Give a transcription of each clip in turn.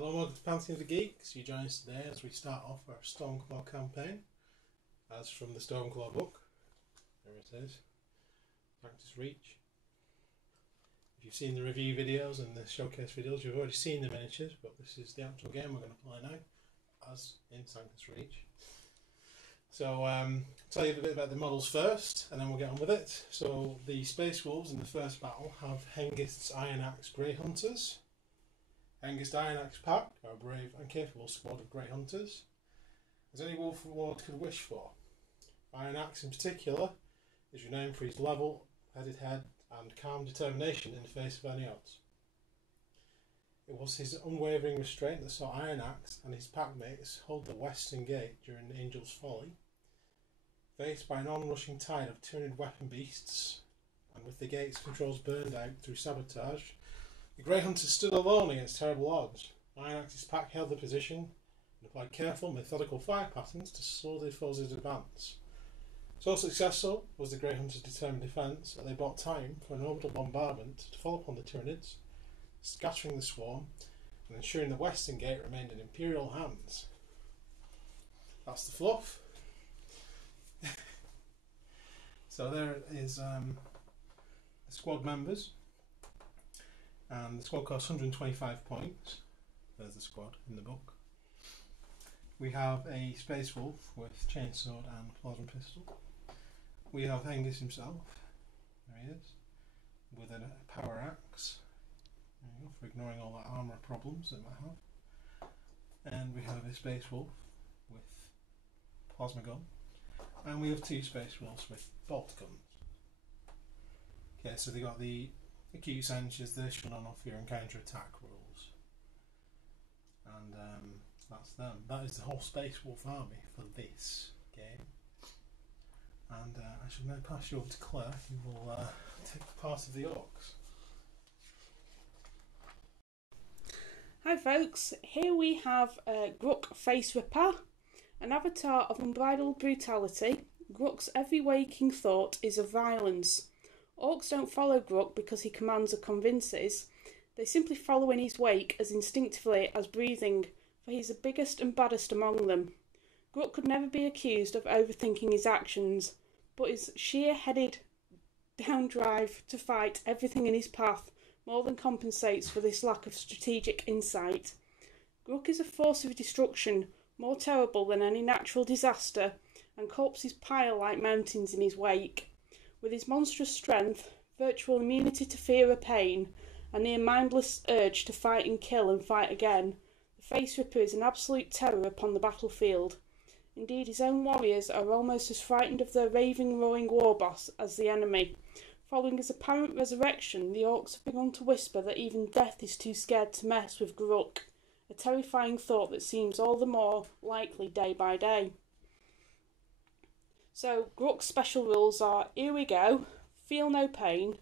Hello, welcome to Pantheon of the Geeks. You join us today as we start off our Stormclaw campaign, as from the Stormclaw book. There it is. Practice Reach. If you've seen the review videos and the showcase videos, you've already seen the miniatures, but this is the actual game we're going to play now, as in Sanctus Reach. So, I'll tell you a bit about the models first, and then we'll get on with it. So, the Space Wolves in the first battle have Hengist's Iron Axe Grey Hunters. Hengist Iron Axe Pack are a brave and capable squad of Grey Hunters, as any wolf reward could wish for. Iron Axe in particular is renowned for his level-headed head and calm determination in the face of any odds. It was his unwavering restraint that saw Iron Axe and his packmates hold the western gate during the Angel's Folly. Faced by an onrushing tide of tyrannid weapon beasts, and with the gate's controls burned out through sabotage, the Grey Hunters stood alone against terrible odds. Iron Axe's pack held the position and applied careful, methodical fire patterns to slow their foes' advance. So successful was the Grey Hunters' determined defence that they bought time for an orbital bombardment to fall upon the Tyranids, scattering the swarm and ensuring the western gate remained in Imperial hands. That's the fluff. So there is the squad members. And the squad costs 125 points. There's the squad in the book. We have a Space Wolf with Chainsword and Plasma Pistol. We have Hengist himself, there he is, with a Power Axe, there you go, for ignoring all that armour problems it might have. And we have a Space Wolf with Plasma Gun. And we have two Space Wolves with Bolt Guns. Okay, so they got the acute senses, they shun on off your encounter attack rules, and that's them. That is the whole Space Wolf army for this game. And I shall now pass you over to Claire, who will take part of the orcs. Hi folks, here we have Gruck Face Ripper, an avatar of unbridled brutality. Gruck's every waking thought is of violence. Orcs don't follow Gruck because he commands or convinces. They simply follow in his wake as instinctively as breathing, for he's the biggest and baddest among them. Gruck could never be accused of overthinking his actions, but his sheer-headed down drive to fight everything in his path more than compensates for this lack of strategic insight. Gruck is a force of destruction, more terrible than any natural disaster, and corpses pile like mountains in his wake. With his monstrous strength, virtual immunity to fear or pain, and near mindless urge to fight and kill and fight again, the Face Ripper is an absolute terror upon the battlefield. Indeed, his own warriors are almost as frightened of their raving, roaring war boss as the enemy. Following his apparent resurrection, the orcs have begun to whisper that even death is too scared to mess with Gruck, a terrifying thought that seems all the more likely day by day. So, Gruck's special rules are Here We Go, Feel No Pain,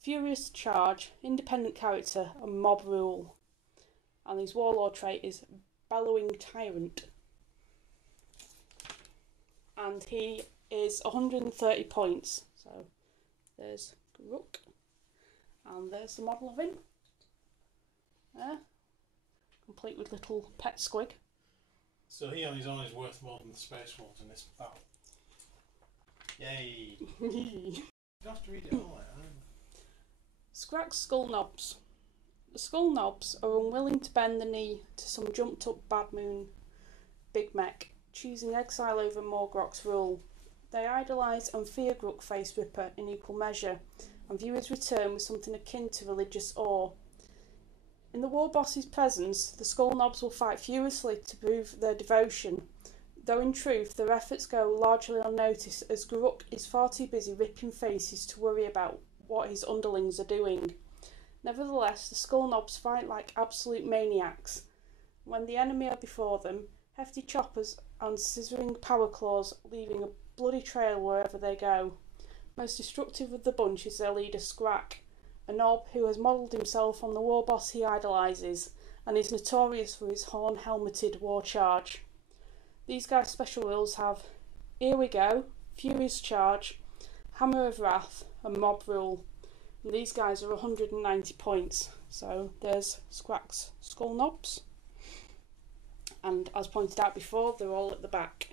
Furious Charge, Independent Character, and Mob Rule. And his Warlord trait is Bellowing Tyrant. And he is 130 points. So, there's Gruck. And there's the model of him. There. Complete with little pet squig. So he on his own is worth more than the Space Wolves in this battle. Yay! You have to read it all out. Scrack's Skull Knobs. The Skull Knobs are unwilling to bend the knee to some jumped up Bad Moon Big Mech, choosing exile over Morgrock's rule. They idolise and fear Gruck Face Ripper in equal measure, and view his return with something akin to religious awe. In the war boss's presence, the Skull Knobs will fight furiously to prove their devotion, though in truth their efforts go largely unnoticed as Gruck is far too busy ripping faces to worry about what his underlings are doing. Nevertheless, the Skull Knobs fight like absolute maniacs. When the enemy are before them, hefty choppers and scissoring power claws leaving a bloody trail wherever they go. Most destructive of the bunch is their leader Scrack, a knob who has modelled himself on the war boss he idolises and is notorious for his horn-helmeted war charge. These guys' special rules have Here We Go, Furious Charge, Hammer of Wrath, and Mob Rule. And these guys are 190 points. So there's Scrack's Skull Knobs. and as pointed out before, they're all at the back.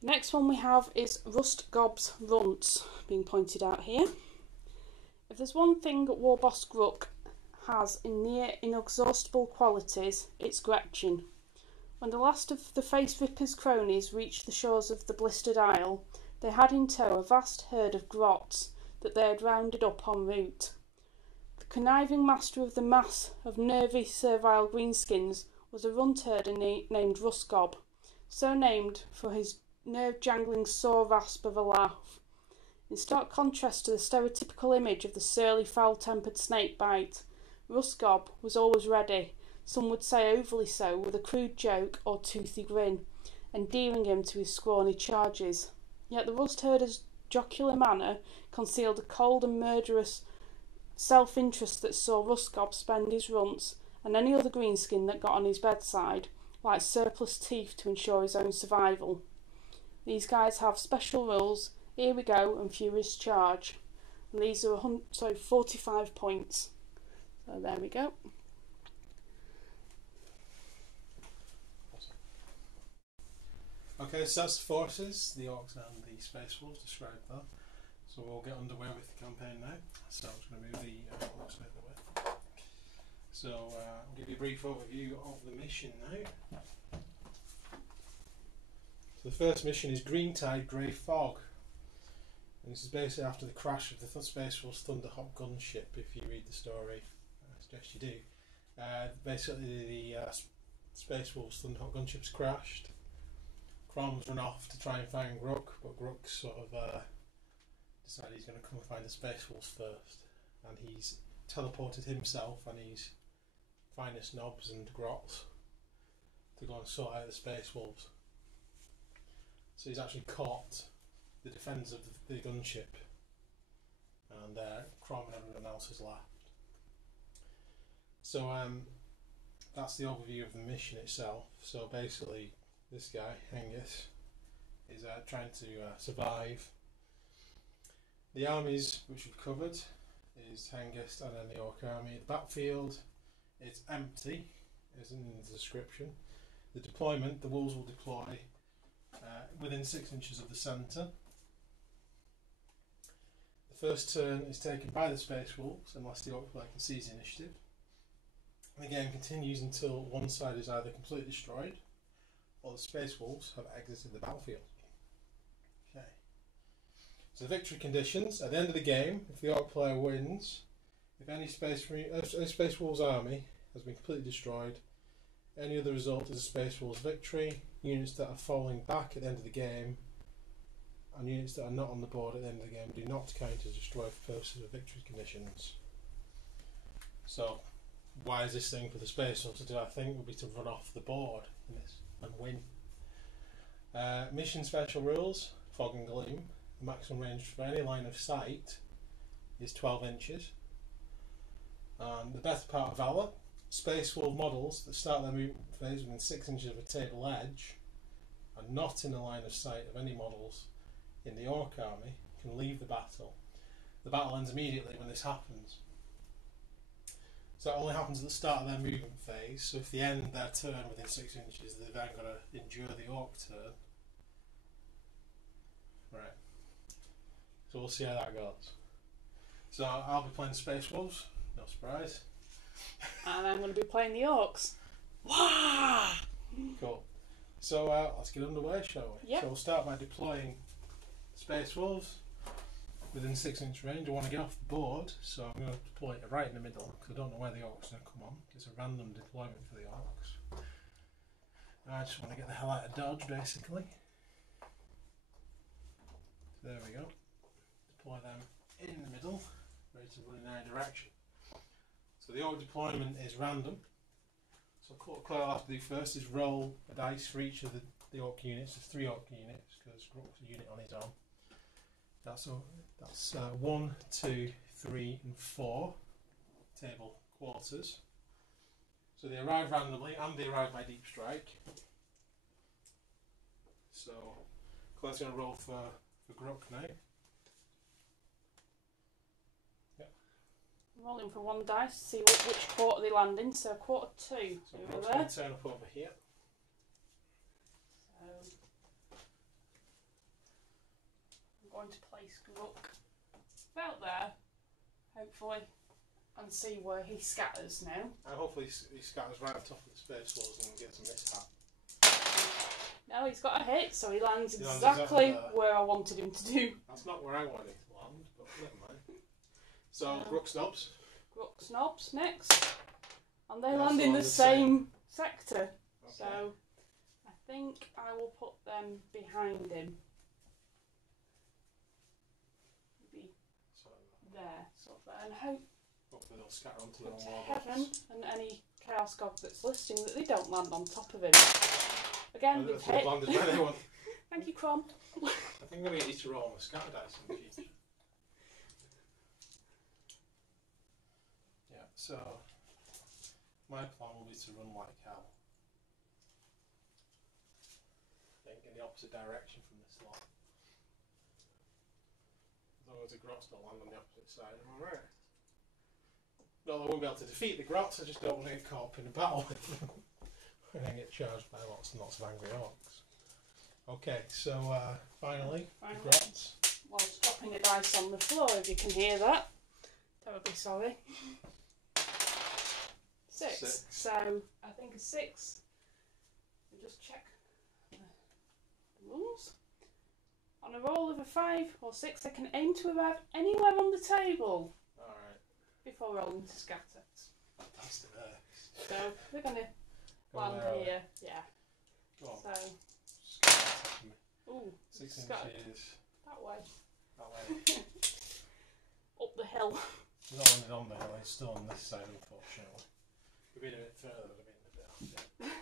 Next one we have is Rust Gob's Runts, being pointed out here. If there's one thing Warboss Gruck has in near inexhaustible qualities, it's Gretchen. When the last of the Face Ripper's cronies reached the shores of the Blistered Isle, they had in tow a vast herd of grots that they had rounded up en route. The conniving master of the mass of nervy, servile greenskins was a runt herder named Rustgob, so named for his nerve-jangling sore rasp of a laugh. In stark contrast to the stereotypical image of the surly, foul-tempered snakebite, Rustgob was always ready, some would say overly so, with a crude joke or toothy grin, endearing him to his scrawny charges. Yet the rust herder's jocular manner concealed a cold and murderous self-interest that saw Rustgob spend his runts, and any other greenskin that got on his bedside, like surplus teeth to ensure his own survival. These guys have special rules, here we go, and furious charge. And these are 45 points. So there we go. Okay, so that's the forces, the orcs and the space wolves described there. So we'll get underway with the campaign now. So I'm just going to move the orcs out of the way. So I'll give you a brief overview of the mission now. So the first mission is Green Tide Grey Fog. And this is basically after the crash of the Space Wolves Thunderhawk gunship, if you read the story. I suggest you do. Basically the Space Wolves Thunderhawk gunship's crashed. Crom's run off to try and find Gruck, but Gruck's sort of decided he's going to come and find the Space Wolves first. And he's teleported himself and his finest knobs and grots to go and sort out the Space Wolves. So he's actually caught the defenders of the gunship, and Crom and everyone else has left. So that's the overview of the mission itself. So basically, this guy, Hengist, is trying to survive. The armies which we've covered is Hengist and then the Orc army. The battlefield is empty, as in the description. The deployment, the wolves will deploy within 6 inches of the centre. The first turn is taken by the Space Wolves unless the Orc player can seize the initiative. And the game continues until one side is either completely destroyed or the Space Wolves have exited the battlefield. Okay. So the victory conditions: at the end of the game, if the Orc player wins, if any Space Wolves army has been completely destroyed, any other result is a Space Wolves victory. Units that are falling back at the end of the game and units that are not on the board at the end of the game do not count as destroyed for purposes of victory conditions. So why is this thing for the Space Wolves to do? I think would be to run off the board in this and win. Mission special rules: fog and gloom. The maximum range for any line of sight is 12 inches. The better part of valor: Space Wolf models that start their movement phase within 6 inches of a table edge are not in the line of sight of any models in the Orc army can leave the battle. The battle ends immediately when this happens. So that only happens at the start of their movement phase. So if they end their turn within 6 inches, they've then got to endure the Orc turn. Right. So we'll see how that goes. So I'll be playing Space Wolves, no surprise. And I'm going to be playing the Orcs. Wah! Cool. So let's get underway, shall we? Yep. So we'll start by deploying Space Wolves within 6 inch range. I want to get off the board, so I'm going to deploy it right in the middle because I don't know where the Orcs are going to come on. It's a random deployment for the Orcs. I just want to get the hell out of dodge, basically. So there we go. Deploy them in the middle, ready to run in any direction. So the Orc deployment is random. So what Claire will have to do first is roll a dice for each of the Orc units. There's 3 Orc units because Gruck's a unit on his own. That's 1, 2, 3 and 4 table quarters. So they arrive randomly and they arrive by deep strike. So Claire's going to roll for Gruck now. Yep. rolling for one dice to see which quarter they land in. So quarter 2 So over I'm there. going to turn up over here. So I'm going to place Grook about there, hopefully, and see where he scatters now. And hopefully he scatters right on top of the space walls and gets a mishap. No, he's got a hit, so he lands He lands exactly exactly there. where I wanted him to do. That's not where I wanted it to land, but never mind. So, Grook snobs. Grook snobs next. And they Yeah, land so in on the the same sector. Okay. So I think I will put them behind him. Maybe So, there, sort of there. And hope hopefully they'll scatter onto to the wall. heaven and any Chaos God that's listening that they don't land on top of him. Again, they've hit. Landed by anyone. Thank you, Crom. I think I'm going to get you to roll on the scatter dice in the future. Yeah, so my plan will be to run like hell. I think in the opposite direction from this lot. As long as the grots don't land on the opposite side, I'm alright. Not that I won't be able to defeat the grots, I just don't want to get caught up in a battle with them. And then get charged by lots and lots of angry orcs. Okay, so finally, the grots. Whilst dropping a dice on the floor, if you can hear that. Terribly sorry. 6. So I think a 6. We'll just check the rules. On a roll of a 5 or 6, I can aim to arrive anywhere on the table. Alright. Before rolling to scatter. Fantastic there. So we're going to land here. Yeah. Go on. So. Ooh. 6 scatter. inches. That way. That way. Up the hill. He's not landed on the hill, he's still on this side, unfortunately. We've been a bit further, we've been a bit off it.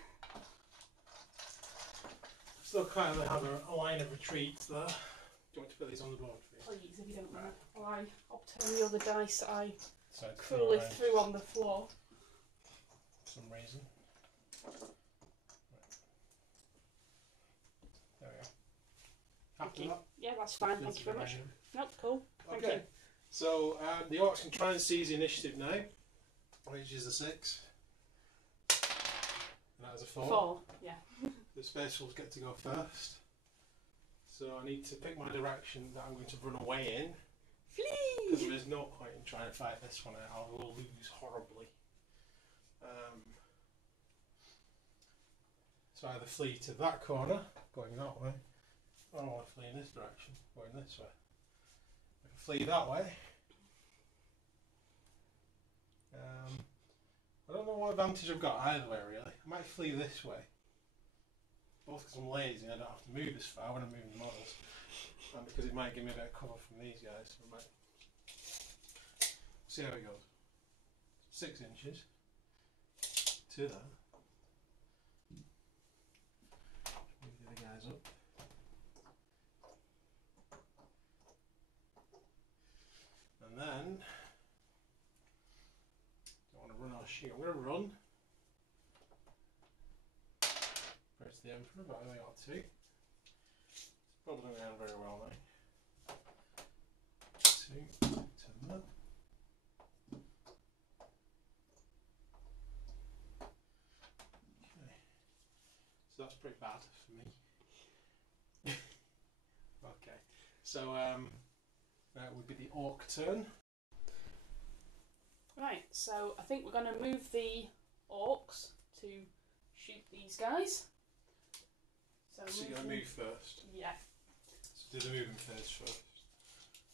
Still kind of have a line of retreat there. Do you want to put these on the board for you? Please, if you don't mind. While I obtain the other dice that I So cruelly threw on the floor. For some reason. Right. There we go. Happy with that? Yeah, that's fine. Thank you very much. Nope, cool. Thank you. So the orcs can try and seize the initiative now, which is a 6. And that is a 4. 4, yeah. The space wolves get to go first. So I need to pick my direction that I'm going to run away in. Flee! Because there's no point in trying to fight this one out. I will lose horribly. So I either flee to that corner, going that way, or I want to flee in this direction, going this way. I can flee that way. I don't know what advantage I've got either way really. I might flee this way. Both because I'm lazy and I don't have to move as far when I'm moving the models. And because it might give me a bit of cover from these guys. So I might see how it goes. 6 inches to that. Move the other guys up. And then don't want to run or shoot. I'm going to run. Press the Emperor, but I only got 2. It's probably going to end very well now. 2 to that. Okay. So that's pretty bad for me. Okay. So that would be the orc turn. Right, so I think we're going to move the orcs to shoot these guys. So you're going to move first. Yeah. So do the moving phase first.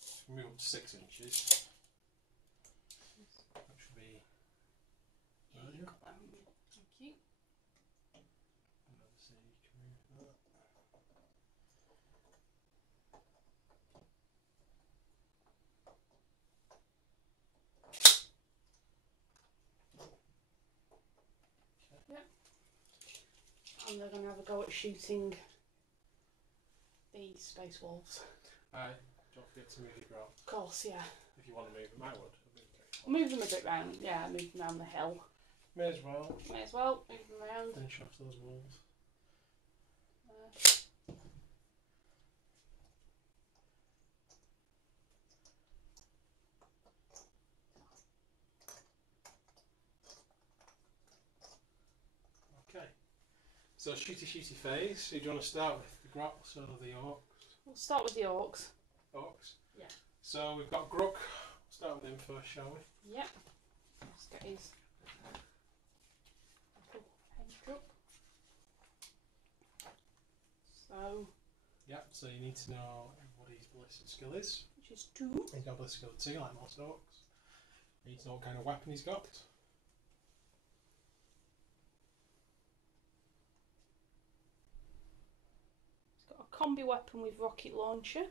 So move up to 6 inches. That should be. Yeah, you got that. Thank you. Let's see, you can move that. And they're going to have a go at shooting these space wolves. Don't forget to move your grab. Of course, yeah. If you want to move them, I would. I'll move them a bit round. Yeah, move them round the hill. May as well. May as well move them round. Finish off those walls. So shooty phase. So do you want to start with the Groks or the Orcs? We'll start with the Orcs. Orcs? Yeah. So we've got Gruk. Start with him first, shall we? Yep. Let's get his little page up. So. Yep, so you need to know what his ballistic skill is. Which is 2. He's got ballistic skill 2, like most Orcs. You need to know what kind of weapon he's got. He's got a combi weapon with rocket launcher.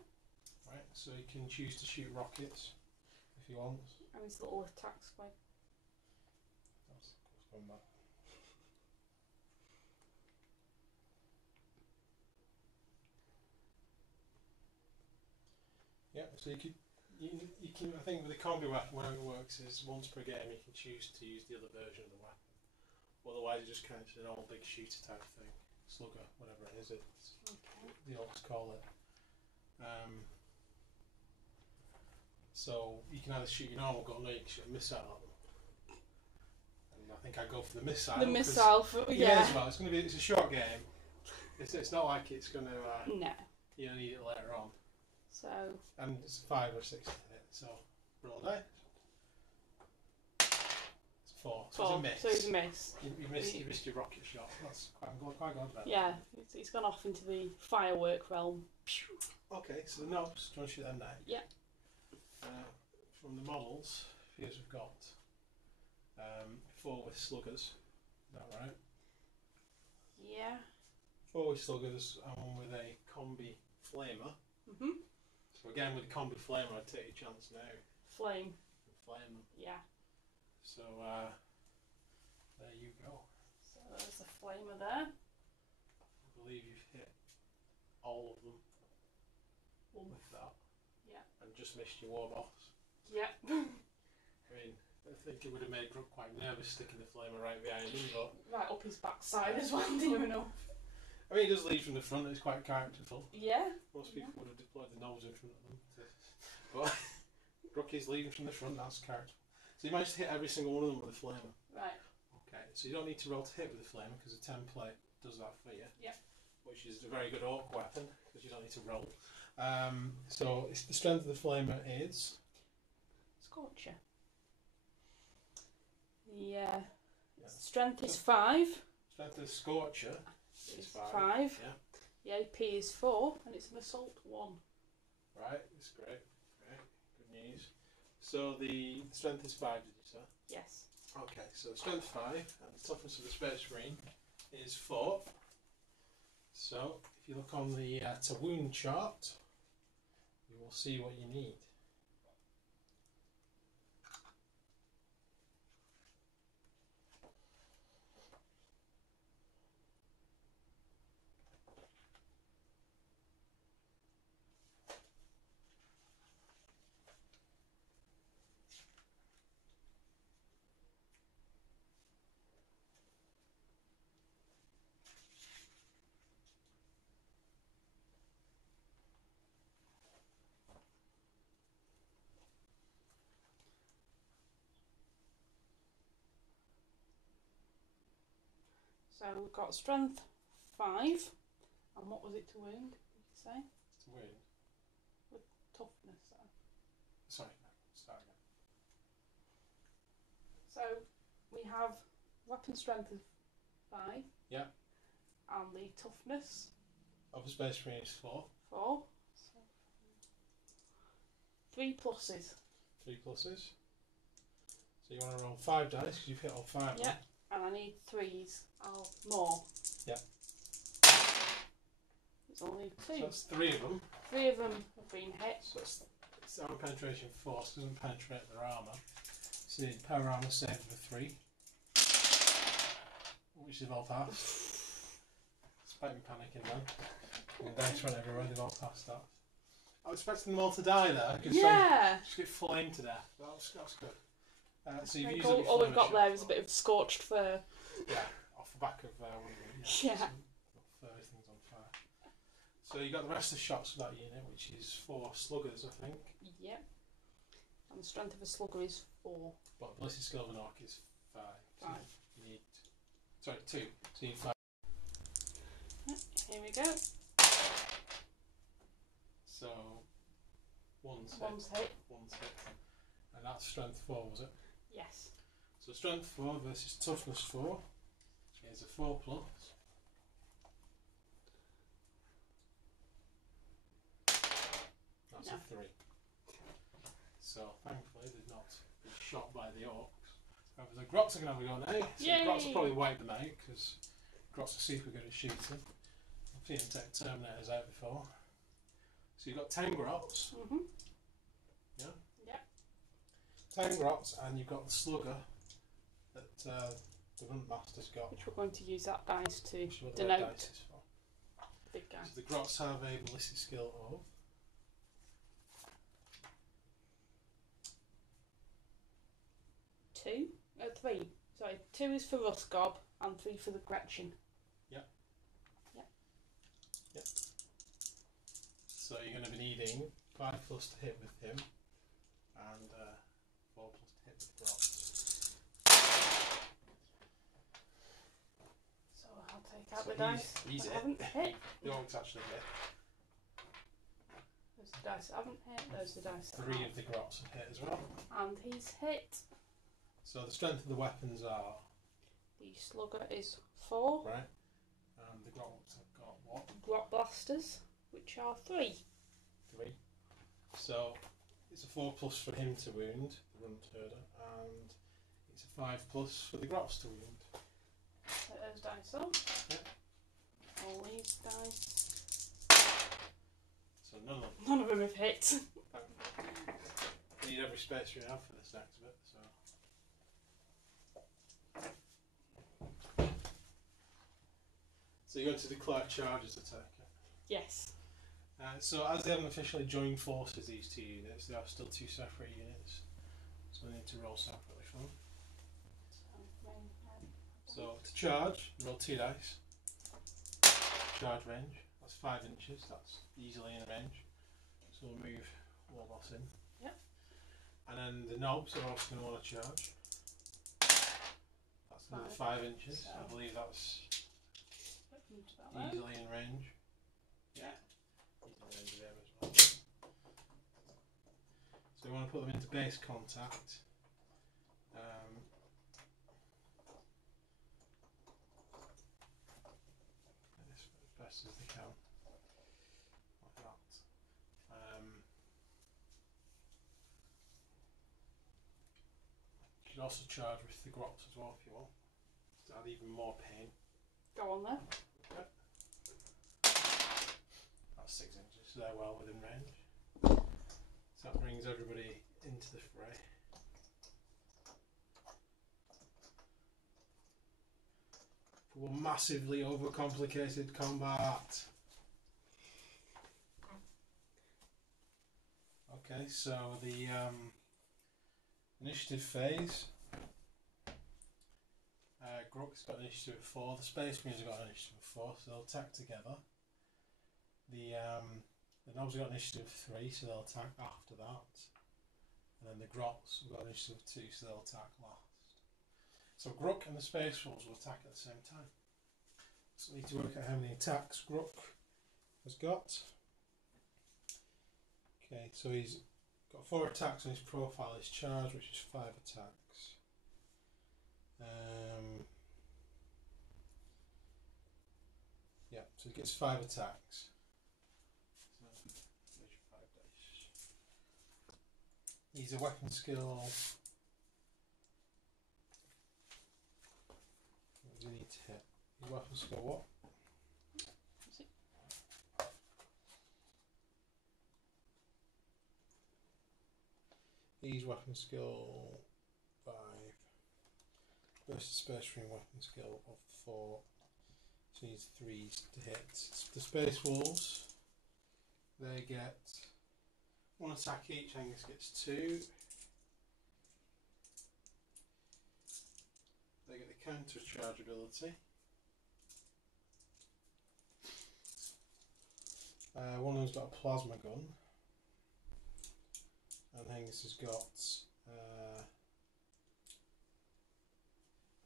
Right, so you can choose to shoot rockets if you want. And his little attack squad. That's going back. Yeah, so you can. I think with the combi weapon, how it works is once per game you can choose to use the other version of the weapon. Otherwise, it just kind of an old big shooter type thing, slugger, whatever it is. It's the Orcs call it. So you can either shoot your normal gun or you can shoot a missile at them. And I think I go for the missile. The missile, yeah. As well. It's a short game. It's not like it's going to. No. You don't need it later on. So. And it's 5 or 6 to hit. So roll a dice. It's 4. So it's a miss. So it's a miss. You missed your rocket shot. That's quite good. About yeah, it's gone off into the firework realm. Okay, so the knobs. Do you want to shoot them now? Yeah. From the models, here's we've got 4 with sluggers. Is that right? Yeah. 4 with sluggers and 1 with a combi flamer. Mhm. So again, with the combi flamer, I'd take your chance now. Flame. Flame. Yeah. So there you go. So there's a flamer there. I believe you've hit all of them with that. Yeah. And just missed your war boss. Yeah. I mean, I think it would have made Gruk quite nervous sticking the flamer right behind him, but right up his backside as well, near enough. I mean, he does lead from the front, it's quite characterful. Yeah. Most people would have deployed the nose in front of them. But Gruk is leading from the front, that's characterful. So you managed to hit every single one of them with a flamer. Right. Okay, so you don't need to roll to hit with the flamer because the template does that for you. Yeah. Which is a very good orc weapon because you don't need to roll. So the strength of the flamer is Scorcher. Yeah. Strength is 5. Strength of the Scorcher is 5. 5. Yeah. The AP is 4, and it's an assault 1. Right, that's great. Good news. So the strength is 5, did you say? Yes. Okay, so the strength 5 and the toughness of the Space Marine is 4. So if you look on the to wound chart, you will see what you need. So we've got strength 5, and what was it to wound? Did you say? To wound. With toughness. Sorry, no, start again. So we have weapon strength of 5. Yeah. And the toughness Of the Space Marine is 4. 4. So 3 pluses. 3 pluses. So you want to roll 5 dice because you've hit all 5. Yeah. And I need 3s. Oh, more. Yeah. There's only 2. So that's 3 of them. 3 of them have been hit. So it's armor penetration 4, so it doesn't penetrate their armour. So you need power armour saved for 3. Which they've all passed. Despite me panicking then. And the dice run everywhere, they've all passed that. I was expecting them all to die there. Yeah! Just get flamed to death. That's good. So you've used all we've got there is a bit of scorched fur. Yeah, off the back of one of them. Yeah. Fur things on fire. So you got the rest of the shots for that unit, which is 4 sluggers, I think. Yep. And the strength of a slugger is 4. But the ballistic skill of an orc is 5. So 5. you need 2. So you need 5. we go. So, one's hit. One's hit. One's hit. And that's strength 4, was it? Yes. So strength 4 versus toughness 4 is a 4 plus. That's No. a 3. So thankfully they've not been shot by the orcs. However, the grots are going to have a go now. So Yay! the grots will probably wipe them out because grots are super good at shooting. I've seen them take Terminators out before. So you've got 10 grots. Mm-hmm. Yeah? Yep. 10 grots, and you've got the slugger that the Runt Master's got. Which we're going to use that dice to Which is what the denote red dice is for. the big guy. So the grots have a ballistic skill of 3. Sorry, 2 is for Rusgob and 3 for the Gretchen. Yep. Yep. Yep. So you're going to be needing 5 plus to hit with him and 4 plus to hit with the grots. So I'll take out So the dice. He's that it. haven't hit. The orcs actually hit. Those are the dice that haven't hit. Those are the dice that 3 have. of the grots have hit as well. And he's hit. So the strength of the weapons are The slugger is 4. right, and the grots have got what? Grot blasters, which are 3. 3. So it's a 4 plus for him to wound, the Runt Herder, and it's a 5 plus for the grots to wound. Take those dice off. Yep. All these dice. So none of them. None of them have hit. You need every space you have for this next bit. So. So you're going to declare charges attack. Yes. So as they haven't officially joined forces, these two units, they are still 2 separate units. So they need to roll separately for them. So to charge, roll 2 dice. Charge range, that's 5 inches, that's easily in range. So we'll move Warboss in. Yep. And then the knobs are also going to want to charge. That's another 5 inches. So I believe that's about easily in range. Yeah. Easily in range of them as well. So we want to put them into base contact. As best as they can. Like that. You should also charge with the grots as well if you want. To add even more pain. Go on then. Okay. That's 6 inches, so they're well within range. So that brings everybody into the fray. For massively overcomplicated combat. Okay, so the initiative phase. Grook's got initiative of 4, the Space Marines have got initiative of 4, so they'll attack together. The Knobs have got initiative of 3, so they'll attack after that. And then the Grots have got initiative of 2, so they'll attack last. So Grook and the Space Wolves will attack at the same time. So we need to work out how many attacks Grook has got. Okay, so he's got 4 attacks on his profile, his charge, which is 5 attacks. Yeah, so he gets 5 attacks. So, there's your 5 dice. He's a weapon skill. What do you need to hit? His weapon skill what? He's weapon skill 5 versus Space Marine weapon skill of 4. So he needs 3s to hit. The Space Wolves, they get 1 attack each. Angus gets 2. They get the counter charge ability. One of them's got a plasma gun. And Angus has got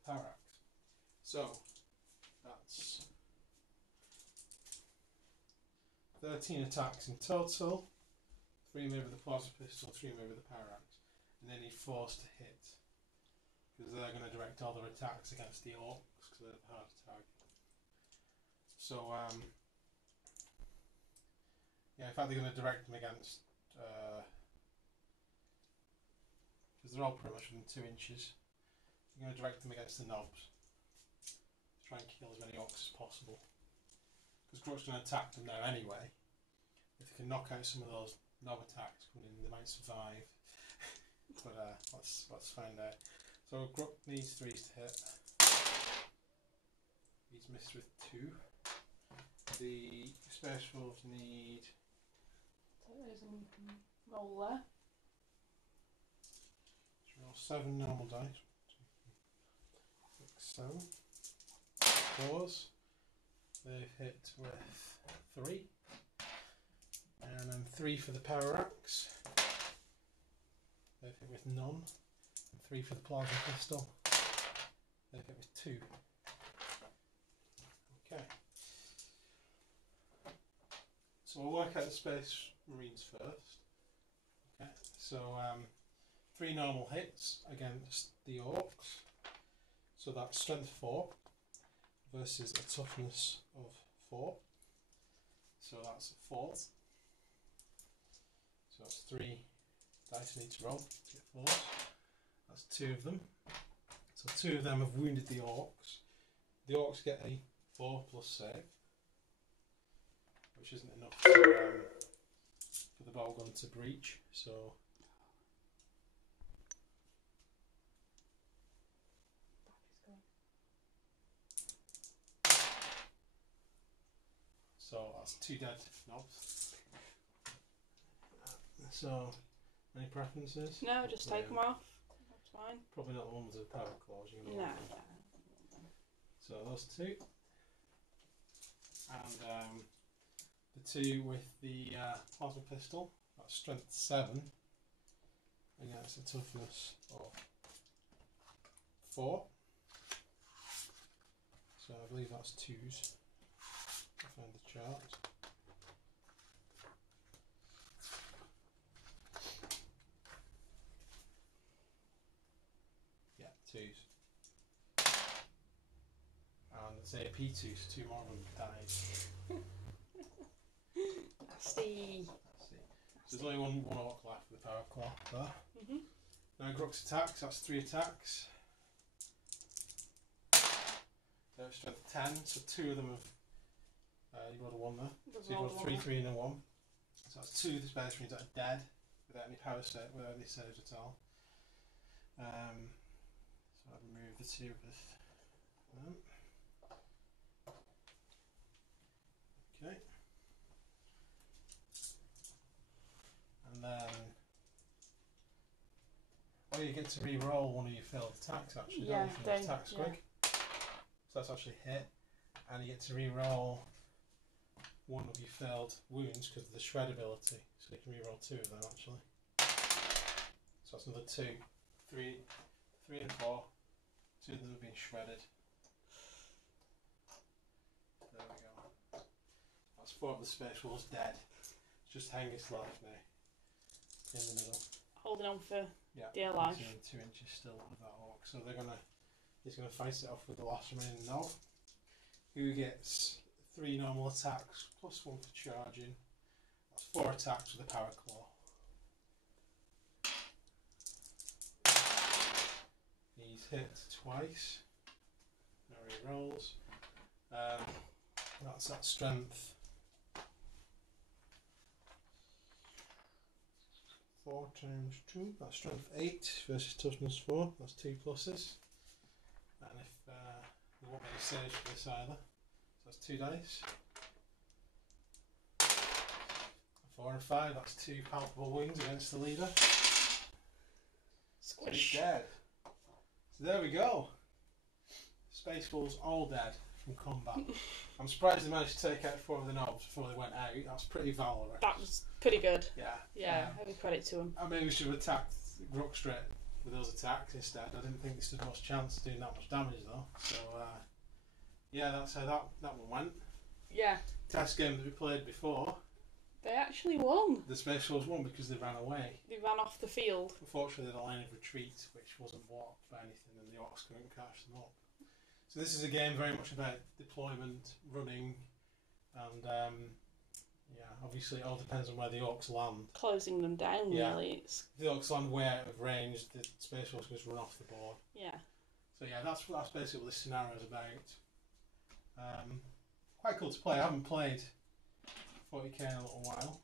Parax. So that's 13 attacks in total. 3 made with the plasma pistol, 3 made with the power axe. And then he forced to hit. Because they're going to direct all their attacks against the orcs, because they're the hard to target. So, yeah, in fact they're going to direct them against, because they're all pretty much within 2 inches. They're going to direct them against the knobs. Try and kill as many orcs as possible. Because Grook's going to attack them now anyway. If they can knock out some of those knob attacks coming in, they might survive. But let's find out. So Grook needs 3s to hit. He's missed with 2. The Space Wolves need... There's a roll there. Roll 7 normal dice. 6, 7. 4s. They've hit with 3. And then 3 for the power axe. They've hit with none. And 3 for the plasma pistol. They've hit with 2. Okay. So we'll work out the Space Marines first. Okay. So 3 normal hits against the orcs. So that's strength 4 versus a toughness of 4. So that's a 4. So that's 3 dice I need to roll to get 4s. That's 2 of them. So 2 of them have wounded the orcs. The orcs get a 4+ save, which isn't enough to, for the bowgun to breach. So that's 2 dead knobs. So, any preferences? No, just take them off. That's fine. Probably not the ones with power claws. No. So those 2. And the 2 with the plasma pistol. That's strength 7 against a toughness of 4. So I believe that's 2s. I'll find the chart. Yeah, 2s. And it's AP2, so 2 more of them died. Nasty. So there's only one orc left with the power claw there. Now Grook's attacks, that's 3 attacks. So strength 10, so 2 of them have, you rolled a 1 there. So you rolled 3, 3 and a 1. So that's 2 of the Space Marines that are dead, without any power save, without any saves at all. So I've removed the 2 with them. Okay. And then, oh, you get to re-roll one of your failed attacks actually, don't you, from the attack squig? So that's actually hit, and you get to re-roll one of your failed wounds because of the shred ability. So you can re-roll 2 of them actually. So that's another 2, 3 and 4. 2 of them have been shredded. There we go. That's 4 of the Space Wolves dead. It's just Hengist life now. In the middle. Holding on for dear life. 2 inches still of that orc. So he's gonna face it off with the last remaining knob. Who gets 3 normal attacks plus 1 for charging. That's 4 attacks with a power claw. He's hit twice. Now he rolls. That's that strength. 4 times 2, that's strength 8 versus toughness 4, that's 2 pluses. And if there won't be any saves for this either, so that's 2 dice. 4 and 5, that's 2 palpable wounds against the leader. Squish. He's dead. So there we go. Space Wolves all dead from combat. I'm surprised they managed to take out 4 of the knobs before they went out. That's pretty valorous. That was pretty good. Yeah. Heavy credit to him. I maybe we should have attacked Grook straight with those attacks instead. I didn't think they stood much chance of doing that much damage though. So yeah, that's how that one went. Yeah. Test game that we played before, They actually won. The Space Force won because they ran away. They ran off the field. Unfortunately, the line of retreat, which wasn't blocked by anything, and the Orcs couldn't catch them up. So this is a game very much about deployment, running, and yeah, obviously it all depends on where the Orcs land. Closing them down, really. It's... If the Orcs land way out of range, the Space Force can just run off the board. Yeah. So yeah, that's basically what this scenario is about. Quite cool to play. I haven't played 40k in a little while.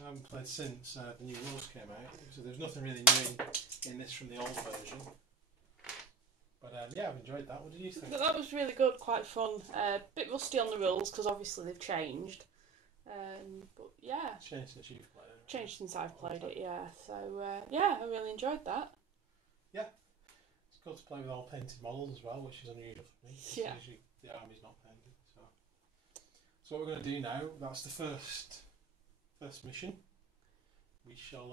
I haven't played since the new rules came out, so there's nothing really new in this from the old version. But yeah, I've enjoyed that. What did you think? That was really good, quite fun. Bit rusty on the rules because obviously they've changed. But yeah. It's changed since you've played it. Changed since I've played it, yeah. So yeah, I really enjoyed that. Yeah. It's cool to play with all painted models as well, which is unusual for me. Yeah. Usually the army's not painted. So what we're going to do now, that's the first mission. We shall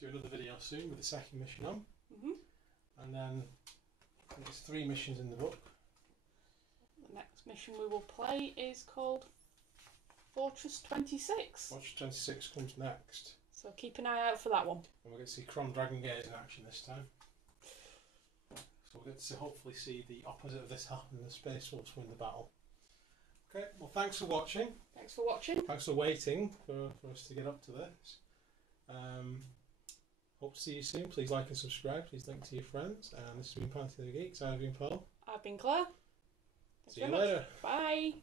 do another video soon with the second mission on. And then there's 3 missions in the book. The next mission we will play is called Fortress 26. Fortress 26 comes next. So keep an eye out for that one. And we're going to see Crom Dragon Gaze in action this time. So we'll get to hopefully see the opposite of this happen, the Space Wolves win the battle. Okay, well thanks for watching. Thanks for watching. Thanks for waiting for us to get up to this. Hope to see you soon. Please like and subscribe. Please link to your friends. And this has been Pantheon of Geeks. I've been Paul. I've been Claire. See you later. Bye.